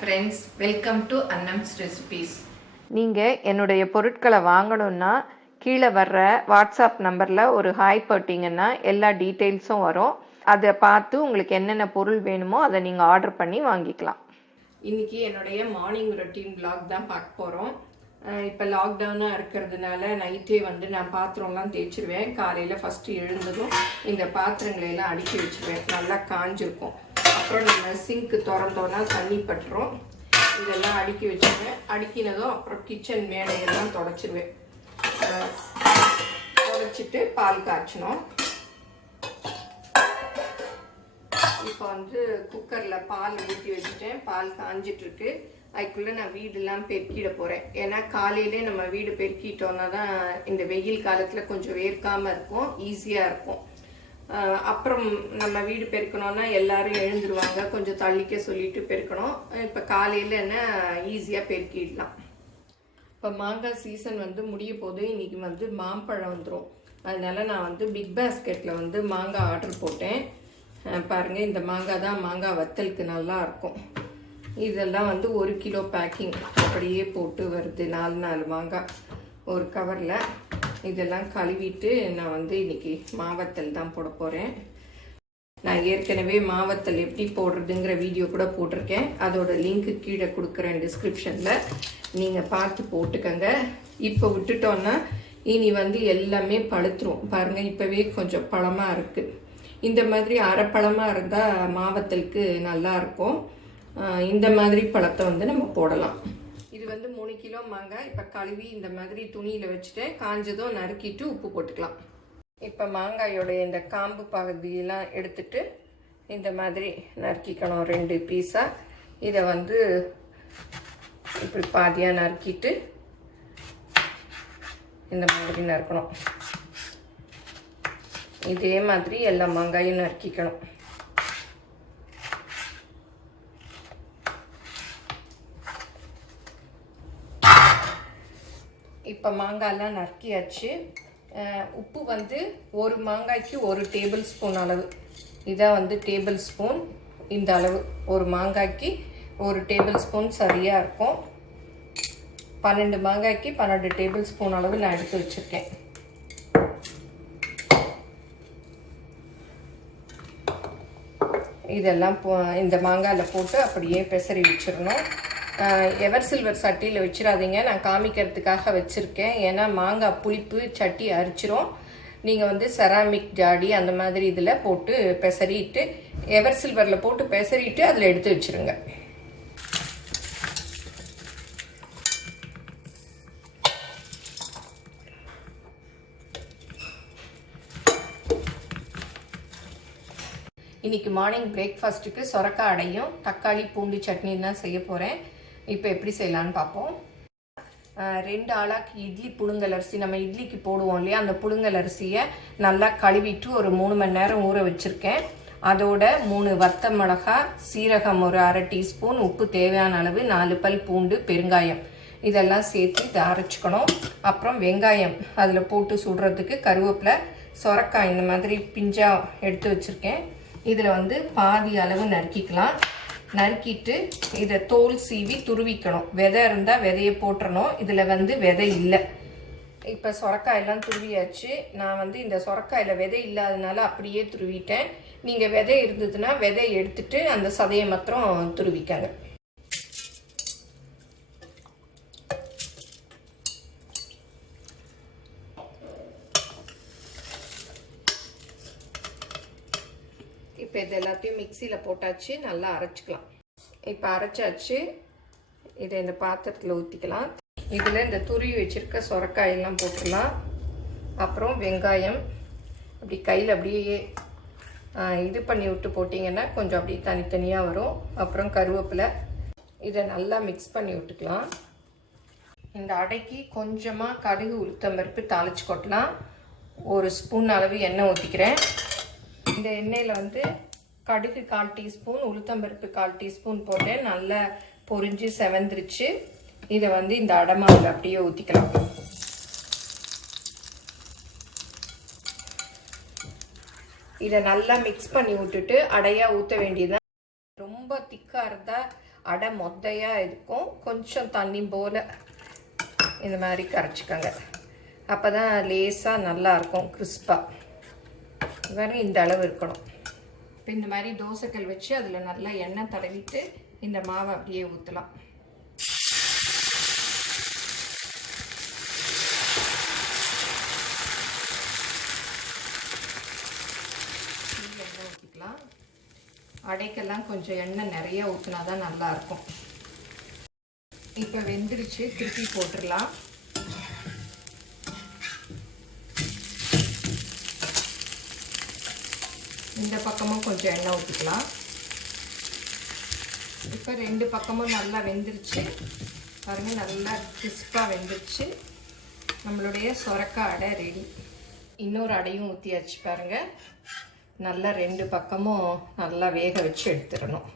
friends, welcome to Annams recipes. நீங்கள் என்னுடைய பொருட்களை வாங்கணும்னா கீழே வர்ற வாட்ஸ்அப் நம்பரில் ஒரு ஹாய் போட்டிங்கன்னா எல்லா டீட்டெயில்ஸும் வரும். அதை பார்த்து உங்களுக்கு என்னென்ன பொருள் வேணுமோ அதை நீங்கள் ஆர்டர் பண்ணி வாங்கிக்கலாம். இன்றைக்கி என்னுடைய மார்னிங் ரொட்டீன் vlog தான் பார்க்க போகிறோம். இப்போ லாக்டவுனாக இருக்கிறதுனால நைட்டே நான் பாத்திரம்லாம் தேய்ச்சிருவேன். காலையில் ஃபஸ்ட்டு எழுந்ததும் இந்த பாத்திரங்களையெல்லாம் அடுக்கி வச்சுருவேன். நல்லா காஞ்சிருக்கும். அப்புறம் நம்ம சிங்க்கு திறந்தோன்னா தண்ணி பட்டுரும். இதெல்லாம் அடுக்கி வச்சுருவேன். அடுக்கினதும் அப்புறம் கிச்சன் மேடையெல்லாம் தொடச்சிருவேன். தொடச்சிட்டு பால் காய்ச்சணும். இப்போ குக்கரில் பால் ஊற்றி வச்சுட்டேன். பால் காஞ்சிட்ருக்கு. அதுக்குள்ளே நான் வீடெல்லாம் பெருக்கிட போகிறேன். ஏன்னா காலையிலே நம்ம வீடு பெருக்கிட்டோன்னா தான் இந்த வெயில் காலத்தில் கொஞ்சம் வேர்க்காமல் இருக்கும், ஈஸியாக இருக்கும். அப்புறம் நம்ம வீடு பெருக்கணும்னா எல்லாரும் எழுந்துருவாங்க, கொஞ்சம் தள்ளிக்க சொல்லிட்டு பெருக்கணும். இப்போ காலையில் என்ன ஈஸியாக பெருக்கிடலாம். இப்போ மாங்காய் சீசன் முடிய போது இன்றைக்கி மாம்பழம் வந்துடும். அதனால் நான் பிக் பாஸ்கெட்டில் மாங்காய் ஆர்டர் போட்டேன். பாருங்கள், இந்த மாங்காய் தான் மாங்காய் வத்தலுக்கு நல்லா இருக்கும். இதெல்லாம் 1 கிலோ பேக்கிங் அப்படியே போட்டு வருது. 4 மாங்காய் ஒரு கவரில். இதெல்லாம் கழுவிட்டு நான் இன்றைக்கி மாவத்தல் தான் போட போகிறேன். நான் ஏற்கனவே மாவத்தல் எப்படி போடுறதுங்கிற வீடியோ கூட போட்டிருக்கேன். அதோட லிங்க்கு கீழே கொடுக்குறேன் டிஸ்கிரிப்ஷனில், நீங்கள் பார்த்து போட்டுக்கங்க. இப்போ விட்டுட்டோன்னா இனி எல்லாமே பழுத்துரும். பாருங்கள், இப்போவே கொஞ்சம் பழமாக இருக்குது. இந்த மாதிரி அரைப்பழமாக இருந்தால் மாவத்தலுக்கு நல்லாயிருக்கும். இந்த மாதிரி பழத்தை நம்ம போடலாம். இது 3 கிலோ மாங்காய். இப்போ கழுவி இந்த மாதிரி துணியில் வச்சுட்டு காஞ்சதும் நறுக்கிட்டு உப்பு போட்டுக்கலாம். இப்போ மாங்காயோடைய இந்த காம்பு பகுதியெல்லாம் எடுத்துட்டு இந்த மாதிரி நறுக்கிக்கணும் 2 பீஸாக. இதை இப்படி பாதியாக நறுக்கிட்டு இந்த மாதிரி நறுக்கணும். இதே மாதிரி எல்லா மாங்காயும் நறுக்கிக்கணும். இப்போ மாங்காயெல்லாம் நறுக்கியாச்சு. உப்பு ஒரு மாங்காய்க்கு 1 டேபிள் ஸ்பூன் அளவு. இதான் டேபிள் ஸ்பூன். இந்த அளவு ஒரு மாங்காய்க்கு 1 டேபிள் ஸ்பூன் சரியாக இருக்கும். 12 மாங்காய்க்கு 12 டேபிள் ஸ்பூன் அளவு நான் எடுத்து வச்சுருக்கேன். இதெல்லாம் இந்த மாங்காயில் போட்டு அப்படியே பெசரி வச்சிடணும். எவர் சில்வர் சட்டியில் வச்சிடாதீங்க, நான் காமிக்கிறதுக்காக வச்சுருக்கேன். ஏன்னா மாங்காய் புளிப்பு சட்டி அரிச்சிரும். நீங்கள் செராமிக் ஜாடி அந்த மாதிரி இதில் போட்டு பெசரிட்டு எவர் சில்வரில் போட்டு பெசரிட்டு அதில் எடுத்து வச்சுருங்க. இன்றைக்கி மார்னிங் பிரேக்ஃபாஸ்ட்டுக்கு சுரக்காய் அடையும் தக்காளி பூண்டு சட்னி தான் செய்ய போகிறேன். இப்போ எப்படி செய்யலான்னு பார்ப்போம். 2 ஆளாக்கு இட்லி புழுங்கல் அரிசி, நம்ம இட்லிக்கு போடுவோம் இல்லையா, அந்த புழுங்கல் அரிசியை நல்லா கழுவிட்டு ஒரு 3 மணி நேரம் ஊற வச்சுருக்கேன். அதோட 3 வத்த மிளகாய், சீரகம் ஒரு அரை டீஸ்பூன், உப்பு தேவையான அளவு, 4 பல் பூண்டு, பெருங்காயம் இதெல்லாம் சேர்த்து இதை அரைச்சிக்கணும். அப்புறம் வெங்காயம் அதில் போட்டு சுடுறதுக்கு, கருவேப்பிலை, சுரக்காய் இந்த மாதிரி பிஞ்சாக எடுத்து வச்சுருக்கேன். இதில் பாதி அளவு நறுக்கிக்கலாம். நறுக்கிட்டு இதை தோல் சீவி துருவிக்கணும். விதை இருந்தால் விதையை போட்டுறணும். இதில் விதை இல்லை. இப்போ சுரக்காயெல்லாம் துருவியாச்சு. நான் இந்த சுரக்காயில் விதை இல்லாதனால அப்படியே துருவிட்டேன். நீங்கள் விதை இருந்ததுன்னா விதை எடுத்துட்டு அந்த சதையை மாத்திரம் துருவிக்கங்க. இப்போ இது எல்லாத்தையும் மிக்சியில் போட்டாச்சு, நல்லா அரைச்சிக்கலாம். இப்போ அரைச்சாச்சு. இதை இந்த பாத்திரத்தில் ஊற்றிக்கலாம். இதில் இந்த துருவி வச்சுருக்க சுரக்காயெல்லாம் போட்டுடலாம். அப்புறம் வெங்காயம் அப்படி கையில் அப்படியே இது பண்ணி விட்டு போட்டிங்கன்னா கொஞ்சம் அப்படியே தனித்தனியாக வரும். அப்புறம் கருவேப்பிலை இதை நல்லா மிக்ஸ் பண்ணி விட்டுக்கலாம். இந்த அடைக்கு கொஞ்சமாக கடுகு உளுத்தம்பருப்பு தாளிச்சு கொட்டலாம். 1 ஸ்பூன் அளவு எண்ணெய் ஊற்றிக்கிறேன். இந்த எண்ணெயில் கடுகு 1/4 டீஸ்பூன், உளுத்தம்பருப்பு 1/4 டீஸ்பூன் போட்டேன். நல்லா பொரிஞ்சு செவந்துருச்சு. இதை இந்த அடமாவில் அப்படியே ஊற்றிக்கலாம். இதை நல்லா மிக்ஸ் பண்ணி விட்டுட்டு அடையாக ஊற்ற வேண்டியதுதான். ரொம்ப திக்காக இருந்தால் அடை மொத்தையாக இருக்கும். கொஞ்சம் தண்ணி போல் இந்த மாதிரி கரைச்சிக்கோங்க. அப்போ தான் லேசாக நல்லாயிருக்கும், கிறிஸ்பாக. வேறு இந்த அளவு இருக்கணும். இப்போ இந்த மாதிரி தோசைக்கல் வச்சு அதில் நல்லா எண்ணெய் தடவிட்டு இந்த மாவை அப்படியே ஊற்றலாம். எண்ணெய் ஊற்றிக்கலாம். அடைக்கெல்லாம் கொஞ்சம் எண்ணெய் நிறைய ஊற்றினா தான் நல்லாயிருக்கும். இப்போ வெந்துருச்சு, திருப்பி போட்டுடலாம். இந்த பக்கமும் கொஞ்சம் எண்ணெய் ஊற்றிக்கலாம். இப்போ 2 பக்கமும் நல்லா வெந்துருச்சு பாருங்கள், நல்லா கிறிஸ்பாக வெந்துருச்சு. நம்மளுடைய சொரக்காய் அடை ரெடி. இன்னொரு அடையும் ஊற்றியாச்சு பாருங்கள். நல்லா 2 பக்கமும் நல்லா வேக வச்சு எடுத்துடணும்.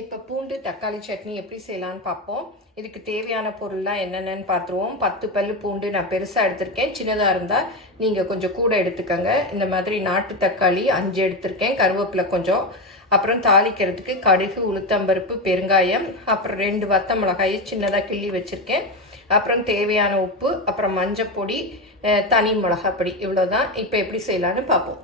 இப்போ பூண்டு தக்காளி சட்னி எப்படி செய்யலான்னு பார்ப்போம். இதுக்கு தேவையான பொருள்லாம் என்னென்னு பார்த்துருவோம். 10 பல்லு பூண்டு நான் பெருசாக எடுத்திருக்கேன். சின்னதாக இருந்தால் நீங்கள் கொஞ்சம் கூட எடுத்துக்கோங்க. இந்த மாதிரி நாட்டு தக்காளி 5 எடுத்திருக்கேன். கருவேப்பிலை கொஞ்சம், அப்புறம் தாளிக்கிறதுக்கு கடுகு, உளுத்தம்பருப்பு, பெருங்காயம், அப்புறம் 2 வத்த மிளகாயை சின்னதாக கிள்ளி வச்சுருக்கேன். அப்புறம் தேவையான உப்பு, அப்புறம் மஞ்சள் பொடி, தனி மிளகாய் பொடி, இவ்வளோதான். இப்போ எப்படி செய்யலான்னு பார்ப்போம்.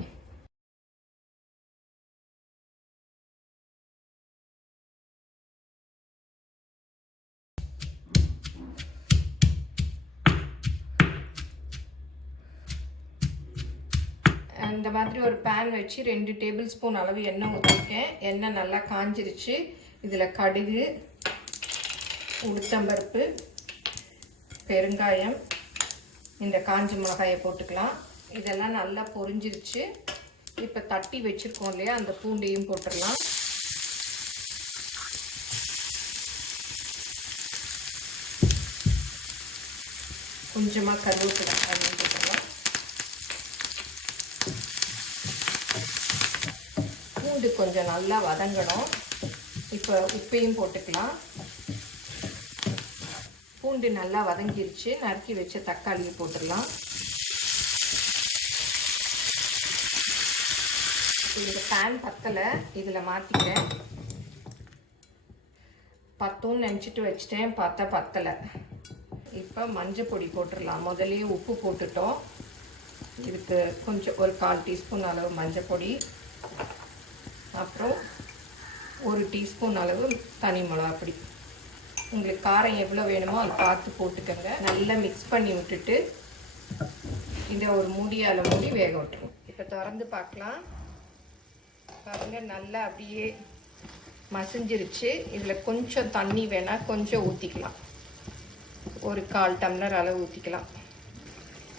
இந்த மாதிரி ஒரு பேன் வச்சு 2 டேபிள் ஸ்பூன் அளவு எண்ணெய் ஊற்றிருக்கேன். எண்ணெய் நல்லா காஞ்சிருச்சு. இதில் கடுகு, உளுத்தம்பருப்பு, பெருங்காயம், இந்த காஞ்ச மிளகாயை போட்டுக்கலாம். இதெல்லாம் நல்லா பொரிஞ்சிருச்சு. இப்போ தட்டி வச்சுருக்கோம் இல்லையா, அந்த பூண்டையும் போட்டுடலாம். கொஞ்சமாக கருவேப்பிலை அதையும் போட்டுடலாம். பூண்டு கொஞ்சம் நல்லா வதங்கணும். இப்போ உப்பையும் போட்டுக்கலாம். பூண்டு நல்லா வதங்கிருச்சு. நறுக்கி வச்ச தக்காளியை போட்டுடலாம். இந்த பேன் பத்தலை, இதில் மாற்றிக்கிறேன். பத்தும்னு நினச்சிட்டு வச்சுட்டேன், பார்த்தா பத்தலை. இப்போ மஞ்சள் பொடி போட்டுடலாம். முதலே உப்பு போட்டுட்டோம். இதுக்கு கொஞ்சம் ஒரு 1/4 டீஸ்பூன் அளவு மஞ்சள் பொடி, அப்புறம் 1 டீஸ்பூன் அளவு தனி மிளகாய் பொடி. உங்களுக்கு காரம் எவ்வளோ வேணுமோ அதை பார்த்து போட்டுக்கோங்க. நல்லா மிக்ஸ் பண்ணி விட்டுட்டு இதை ஒரு மூடியால் மூடி வேக விட்டுருவோம். இப்போ திறந்து பார்க்கலாம். பாருங்கள், நல்லா அப்படியே மசிஞ்சிருச்சு. இதில் கொஞ்சம் தண்ணி வேணால் கொஞ்சம் ஊற்றிக்கலாம். ஒரு 1/4 டம்ளர் அளவு ஊற்றிக்கலாம்.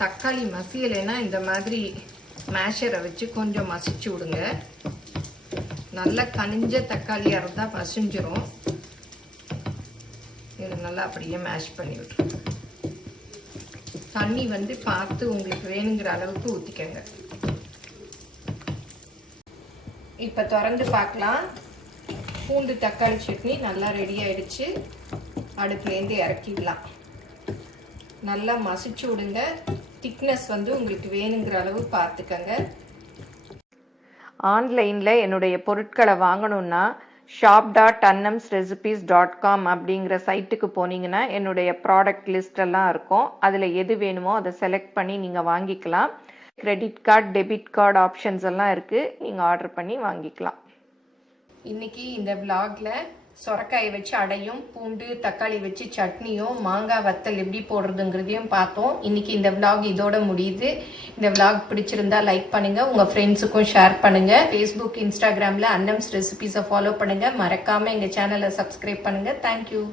தக்காளி மசியலைன்னா இந்த மாதிரி மேஷரை வச்சு கொஞ்சம் மசிச்சு விடுங்க. நல்லா கனிஞ்ச தக்காளியாக இருந்தால் மசிஞ்சிரும். இது நல்லா அப்படியே மேஷ் பண்ணி விட்டுருங்க. தண்ணி வந்து பார்த்து உங்களுக்கு வேணுங்கிற அளவுக்கு ஊற்றிக்கங்க. இப்போ திறந்து பார்க்கலாம். பூண்டு தக்காளி சட்னி நல்லா ரெடி ஆயிடுச்சு. அடுப்புலேருந்து இறக்கிடலாம். நல்லா மசிச்சு விடுங்க. திக்னஸ் வந்து உங்களுக்கு வேணுங்கிற அளவு பார்த்துக்கங்க. ஆன்லைனில் என்னுடைய பொருட்களை வாங்கணுன்னா shop.annamsrecipes.com அப்படிங்கிற சைட்டுக்கு போனீங்கன்னா என்னுடைய ப்ராடக்ட் லிஸ்டெல்லாம் இருக்கும். அதில் எது வேணுமோ அதை செலக்ட் பண்ணி நீங்கள் வாங்கிக்கலாம். Credit card, debit card options எல்லாம் இருக்குது. நீங்கள் ஆர்டர் பண்ணி வாங்கிக்கலாம். இன்றைக்கி இந்த விலாகில் சொரக்காயை வச்சு அடையும், பூண்டு தக்காளி வச்சு சட்னியும், மாங்காய் வத்தல் எப்படி போடுறதுங்கிறதையும் பார்த்தோம். இன்றைக்கி இந்த விலாக் இதோட முடியுது. இந்த விலாக் பிடிச்சிருந்தா லைக் பண்ணுங்கள், உங்கள் ஃப்ரெண்ட்ஸுக்கும் ஷேர் பண்ணுங்கள். ஃபேஸ்புக், இன்ஸ்டாகிராமில் அன்னம்ஸ் ரெசிபீஸை ஃபாலோ பண்ணுங்கள். மறக்காமல் எங்கள் சேனலை சப்ஸ்கிரைப் பண்ணுங்கள். தேங்க்யூ.